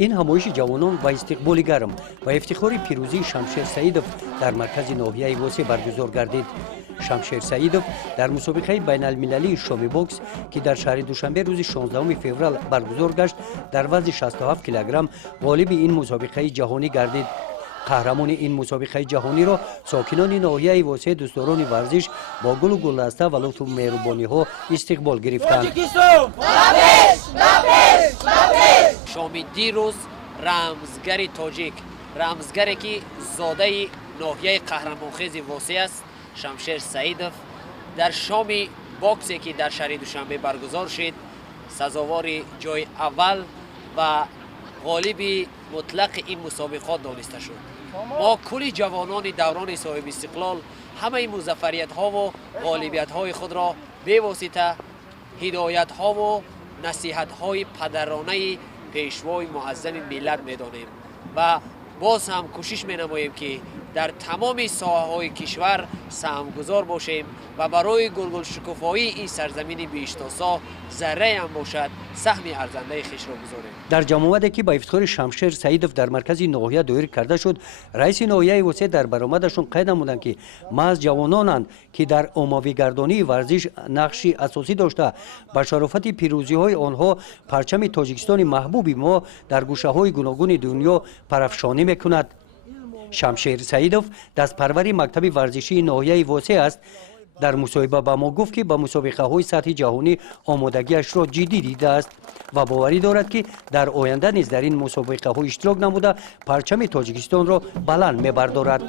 این همایش جوانان و استقبال گرم و افتخار پیروزی شمشیر سعیدов در مرکز ناحیه واسه برگزار گردید. شمشیر سعیدов در مسابقه بین المللی شامی بوکس که در شهر دوشنبه روز 16 فوریه برگزار گشت در وزن 67 کیلوگرم غالب این مسابقه جهانی گردید. قهرمان این مسابقه جهانی را ساکنان ناحیه واسه دوستداران ورزش با گل و گلدسته و لطف و مهربانی ها استقبال گرفتند. شامی دیروز رمزگر تاجیک، رمزگری که زاده ناحیه قهرمانخیز واسه است، شمشیر سعیدов در شامی باکسی که در شهر دوشنبه برگزار شد سزاوار جای اول و غالب مطلق این مسابقات دانسته شد. ما کلی جوانان دوران صاحب استقلال همه مظفریت ها و غالبیت های خود را به واسطه هدایت ها و نصیحت های پدرانه پیشوای معظم ملت میدانیم و باز هم کوشش می نماییم که در تمام ساحه های کشور سهمگذار باشیم و برای گلگل شکوفایی این سرزمین بیشتاسا ذره هم باشد سهم ارزنده خویش را گذاریم. در جمعیتی که با افتخار شمشیر سعیدов در مرکز ناحیه دایر کرده شد، رئیس ناحیه واسه در برآمدشون قید نمودند که محض جوانانند که در عمومی‌گردانی ورزش نقشی اساسی داشته با شرافت پیروزی های آنها پرچم تاجیکستان محبوب ما در گوشه های گوناگون دنیا پرافشانی میکند. شمشیر سعیدov دستپروری مکتب ورزشی ناحیه واسه است. در مصاحبه با ما گفت که با مسابقه های سطح جهانی آمادگیش را جدی دیده است و باوری دارد که در آینده نیز در این مسابقه ها اشتراک نموده پرچم تاجیکستان را بلند می‌بردارد.